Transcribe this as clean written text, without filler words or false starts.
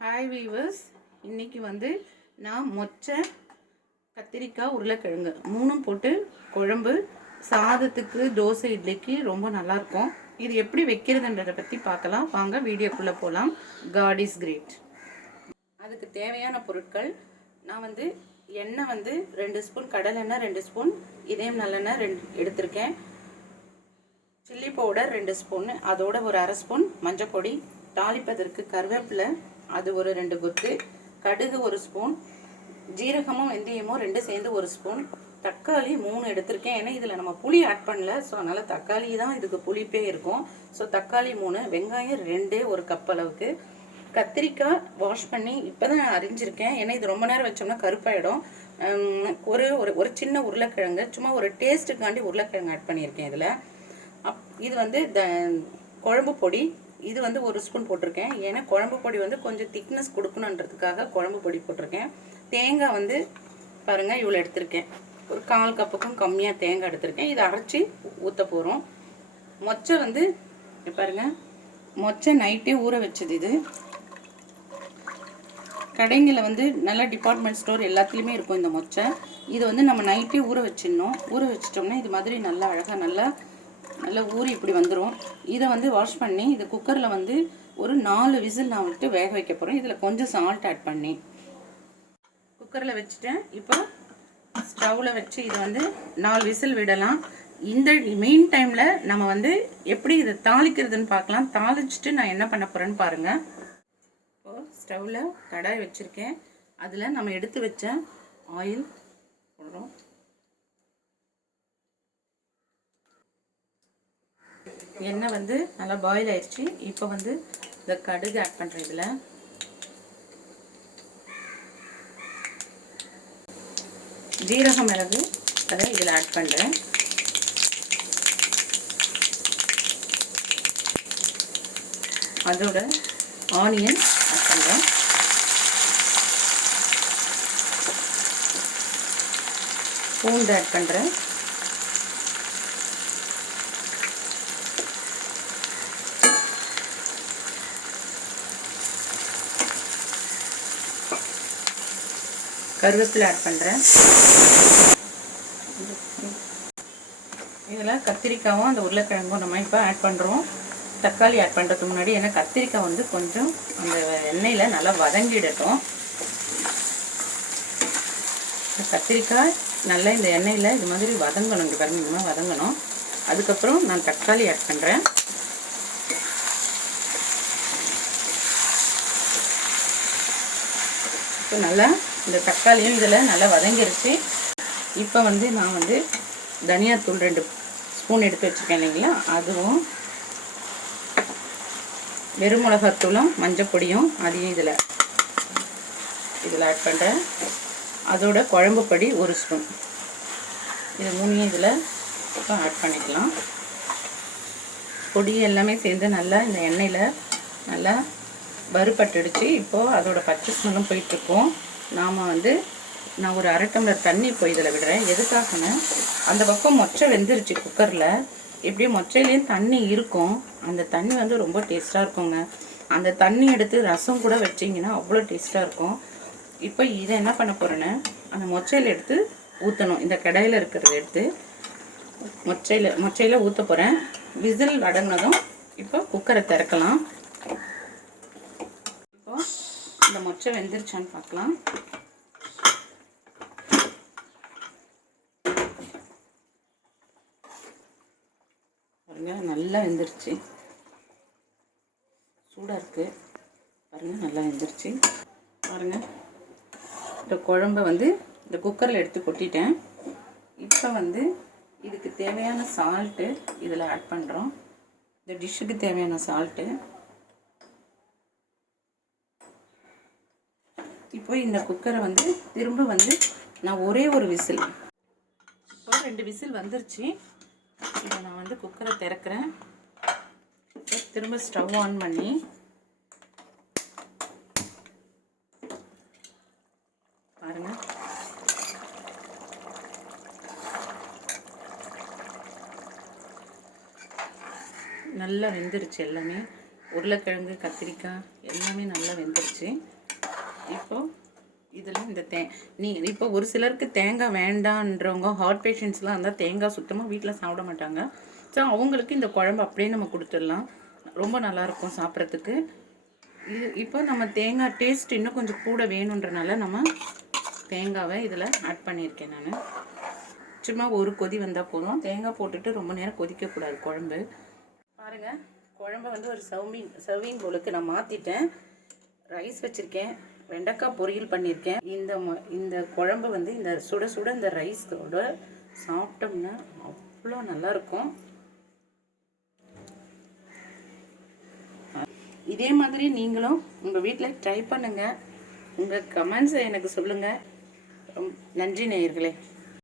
Hi viewers, இன்றைக்கி வந்து நான் மொச்சை கத்திரிக்காய் உருளைக்கிழங்கு மூணும் போட்டு குழம்பு சாதத்துக்கு தோசை இட்லிக்கு ரொம்ப நல்லாயிருக்கும். இது எப்படி வைக்கிறதுன்றதை பற்றி பார்க்கலாம். வாங்க வீடியோக்குள்ளே போகலாம். God is great. அதுக்கு தேவையான பொருட்கள், நான் வந்து எண்ணெய் வந்து 2 ஸ்பூன் கடலெண்ணெய், 2 ஸ்பூன் இதயம் நல்லெண்ணெய் 2 எடுத்திருக்கேன். சில்லி பவுடர் 2 ஸ்பூன், அதோட ஒரு அரை ஸ்பூன் மஞ்சள் பொடி, தாளிப்பதற்கு கருவேப்பிலை அது ஒரு 2 கொத்து, கடுகு 1 ஸ்பூன், ஜீரகமும் வெந்தயமும் 2 சேர்ந்து 1 ஸ்பூன், தக்காளி 3 எடுத்திருக்கேன். ஏன்னா இதில் நம்ம புளி ஆட் பண்ணல, ஸோ அதனால் தக்காளி தான் இதுக்கு புளிப்பே இருக்கும். ஸோ தக்காளி 3, வெங்காயம் 2 ஒரு கப் அளவுக்கு, கத்திரிக்காய் வாஷ் பண்ணி இப்போ தான் அரிஞ்சிருக்கேன். ஏன்னா இது ரொம்ப நேரம் வச்சோம்னா கருப்பாயிடும். ஒரு சின்ன உருளைக்கிழங்கு, சும்மா ஒரு டேஸ்ட்டுக்காண்டி உருளைக்கிழங்கு ஆட் பண்ணியிருக்கேன் இதில். இது வந்து குழம்பு பொடி, இது வந்து 1 ஸ்பூன் போட்டிருக்கேன். ஏன்னா குழம்பு பொடி வந்து கொஞ்சம் திக்னஸ் கொடுக்கணுன்றதுக்காக குழம்பு பொடி போட்டிருக்கேன். தேங்காய் வந்து பாருங்கள் இவ்வளோ எடுத்திருக்கேன். ஒரு 1/4 கப்புக்கும் கம்மியாக தேங்காய் எடுத்திருக்கேன். இதை அரைச்சி ஊற்ற போகிறோம். மொச்சை வந்து பாருங்கள், மொச்சை நைட்டே ஊற வச்சது. இது கடைங்களில் வந்து நல்லா டிபார்ட்மெண்ட் ஸ்டோர் எல்லாத்துலேயுமே இருக்கும் இந்த மொச்சை. இது வந்து நம்ம நைட்டே ஊற வச்சிடணும். ஊற வச்சிட்டோம்னா இது மாதிரி நல்லா அழகாக நல்லா ஊறி இப்படி வந்துடும். இதை வந்து வாஷ் பண்ணி இது குக்கரில் வந்து ஒரு 4 விசில் நான் விட்டு வேக வைக்க போகிறேன். இதில் கொஞ்சம் சால்ட் ஆட் பண்ணி குக்கரில் வச்சுட்டேன். இப்போ ஸ்டவ்வில் வச்சு இதை வந்து 4 விசில் விடலாம். இந்த மெயின் டைமில் நம்ம வந்து எப்படி இதை தாளிக்கிறதுன்னு பார்க்கலாம். தாளிச்சுட்டு நான் என்ன பண்ண போகிறேன்னு பாருங்கள். இப்போது ஸ்டவ்வில் கடாய் வச்சுருக்கேன். அதில் நம்ம எடுத்து வச்ச ஆயில் போடுறோம். எண்ணெய் வந்து நல்லா பாயில் ஆயிடுச்சு. இப்போ வந்து இந்த கடுகு ஆட் பண்ணுறேன். இதில் ஜீரகம் மிளகு அதை இதில் ஆட் பண்ணுறேன். அதோட ஆனியன் ஆட் பண்ணுறேன். பூண்டு ஆட் பண்ணுறேன். கருவேப்பிலை ஆட் பண்ணுறேன். இதில் கத்திரிக்காயும் அந்த உருளைக்கிழங்கும் நம்ம இப்போ ஆட் பண்ணுறோம். தக்காளி ஆட் பண்ணுறதுக்கு முன்னாடி, ஏன்னா கத்திரிக்காய் வந்து கொஞ்சம் அந்த எண்ணெயில் நல்லா வதங்கிடட்டும். கத்திரிக்காய் நல்லா இந்த எண்ணெயில் இது மாதிரி வதங்கணும். இங்கே பாருங்க, வதங்கணும். அதுக்கப்புறம் நான் தக்காளி ஆட் பண்ணுறேன். இப்போ நல்லா இந்த தக்காளியும் இதில் நல்லா வதங்கிருச்சு. இப்போ வந்து நான் வந்து தனியாத்தூள் 2 ஸ்பூன் எடுத்து வச்சுருக்கேன் இல்லைங்களா, அதுவும் வெறும் மிளகாத்தூளும் மஞ்சள் பொடியும் அதையும் இதில் ஆட் பண்ணுறேன். அதோட குழம்பு பொடி 1 ஸ்பூன், இது 3 இதில் இப்போ ஆட் பண்ணிக்கலாம். பொடி எல்லாமே சேர்ந்து நல்லா இந்த எண்ணெயில் நல்லா வறுபட்டுடுச்சு. இப்போது அதோட பச்சை ஸ்மெல்லும் போயிட்டுருக்கோம். நான் ஒரு 1/2 டம்ளர் தண்ணி இப்போ இதில் விடுறேன். எதுக்காகன்னு, அந்த பக்கம் மொச்சை வெந்துருச்சு குக்கரில். எப்படியும் மொச்சையிலேயும் தண்ணி இருக்கும். அந்த தண்ணி வந்து ரொம்ப டேஸ்ட்டாக இருக்குங்க. அந்த தண்ணி எடுத்து ரசம் கூட வச்சிங்கன்னா அவ்வளோ டேஸ்ட்டாக இருக்கும். இப்போ இதை என்ன பண்ண போகிறேன்னு, அந்த மொச்சையில் எடுத்து ஊற்றணும். இந்த கடாயில் இருக்கிறத எடுத்து மொச்சையில் ஊற்ற போகிறேன். விசில் அடங்கினதும் இப்போ குக்கரை திறக்கலாம். இப்போ இந்த மொச்சை வெந்துருச்சான்னு பார்க்கலாம். பாருங்க, நல்லா வெந்துருச்சு. சூடாக இருக்குது பாருங்கள், நல்லா வெந்துருச்சு. பாருங்கள், இந்த குழம்பை வந்து இந்த குக்கரில் எடுத்து கொட்டிட்டேன். இப்போ வந்து இதுக்கு தேவையான சால்ட்டு இதில் ஆட் பண்ணுறோம். இந்த டிஷ்ஷுக்கு தேவையான சால்ட்டு. இப்போ இந்த குக்கரை வந்து திரும்ப வந்து நான் ஒரே ஒரு விசில், இப்போ 2 விசில் வந்துருச்சு. இப்போ நான் வந்து குக்கரை திறக்கிறேன். திரும்ப ஸ்டவ் ஆன் பண்ணி பாருங்கள், நல்லா வெந்துருச்சு எல்லாமே. உருளைக்கிழங்கு, கத்திரிக்காய் எல்லாமே நல்லா வெந்துருச்சு. இப்போது இதில் இந்த இப்போ ஒரு சிலருக்கு தேங்காய் வேண்டான்றவங்க, ஹார்ட் பேஷண்ட்ஸ்லாம் இருந்தால் தேங்காய் சுத்தமாக வீட்டில் சாப்பிட மாட்டாங்க. ஸோ அவங்களுக்கு இந்த குழம்பு அப்படியே நம்ம கொடுத்துடலாம். ரொம்ப நல்லாயிருக்கும் சாப்பிட்றதுக்கு. இப்போ நம்ம தேங்காய் டேஸ்ட் இன்னும் கொஞ்சம் கூட வேணுன்றனால நம்ம தேங்காவை இதில் ஆட் பண்ணியிருக்கேன். நான் சும்மா ஒரு கொதி வந்தால் போதும். தேங்காய் போட்டுட்டு ரொம்ப நேரம் கொதிக்கக்கூடாது குழம்பு. பாருங்கள், குழம்பு வந்து ஒரு சர்விங் பவுலுக்கு நான் மாற்றிட்டேன். ரைஸ் வச்சுருக்கேன், வெண்டைக்காய் பொரியல் பண்ணியிருக்கேன். இந்த குழம்பு வந்து இந்த சுட சுட இந்த ரைஸோட சாப்பிட்டோம்னா அவ்வளோ நல்லாயிருக்கும். இதே மாதிரி நீங்களும் உங்கள் வீட்டில் ட்ரை பண்ணுங்கள். உங்கள் கமெண்ட்ஸை எனக்கு சொல்லுங்கள். நன்றி நேயர்களே.